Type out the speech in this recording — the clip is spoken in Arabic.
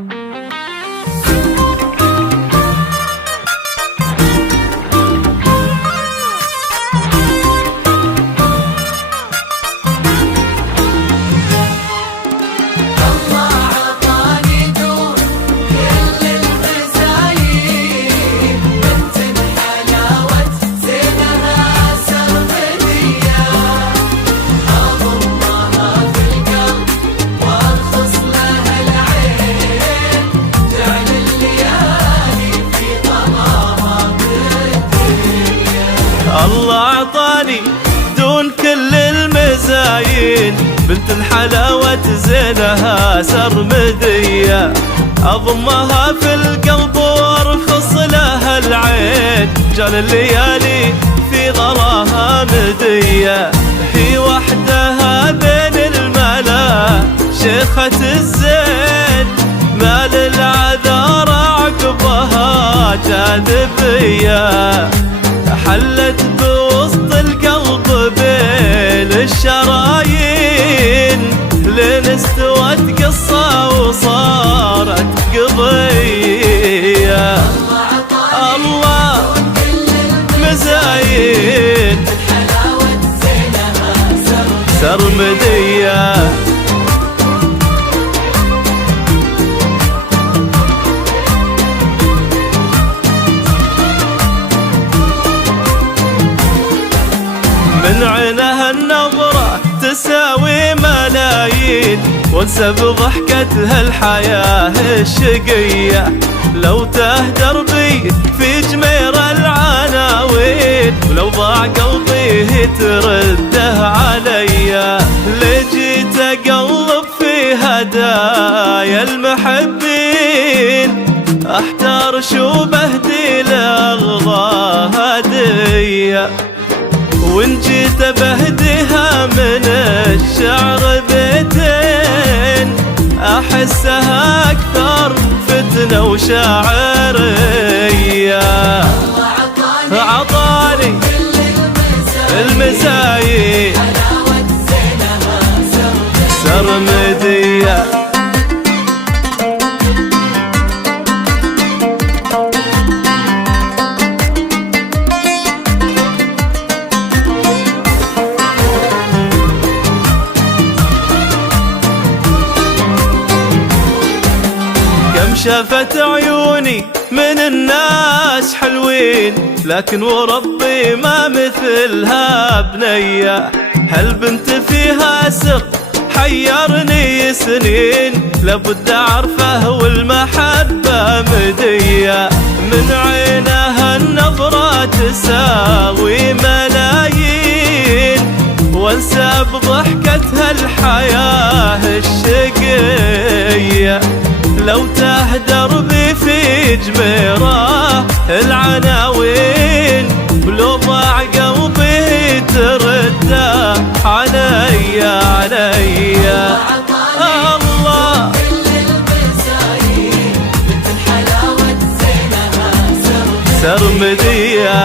الله عطاني دون كل المزايين بنت الحلاوة زينها سرمدية، أضمها في القلب وارخص لها العين، جال الليالي في غراها مدية، هي وحدها بين الملا شيخة الزين، مال العذار عقبها جاذبية، حلت بوسط القلب بين الشرايين، لين استوت قصة وصارت قضية. الله مزاين سرمدية، من عينها النظرة تساوي ملايين، وانسى بضحكتها الحياة الشقية، لو تهدر بي في جمير العناوين، ولو ضاع قلبي ترده عليا، لجيت اقلب في هدايا المحبين، احتار شو بهدي لاغضى هدية، وان جيت بهديها من الشعر بيتين، احسها اكثر فتنة وشاعرية. عطاني المزايين سرمدية، شافت عيوني من الناس حلوين، لكن وربي ما مثلها بنية، هالبنت فيها سر حيرني سنين، لابد اعرفه والمحبة مدية، من عينها النظرة تساوي ملايين، وانسى بضحكتها الحياة الشقية، لو تهدر بي في جميره العناوين، ولو ضاع قلبي ترده عليا عليا. الله سرمدية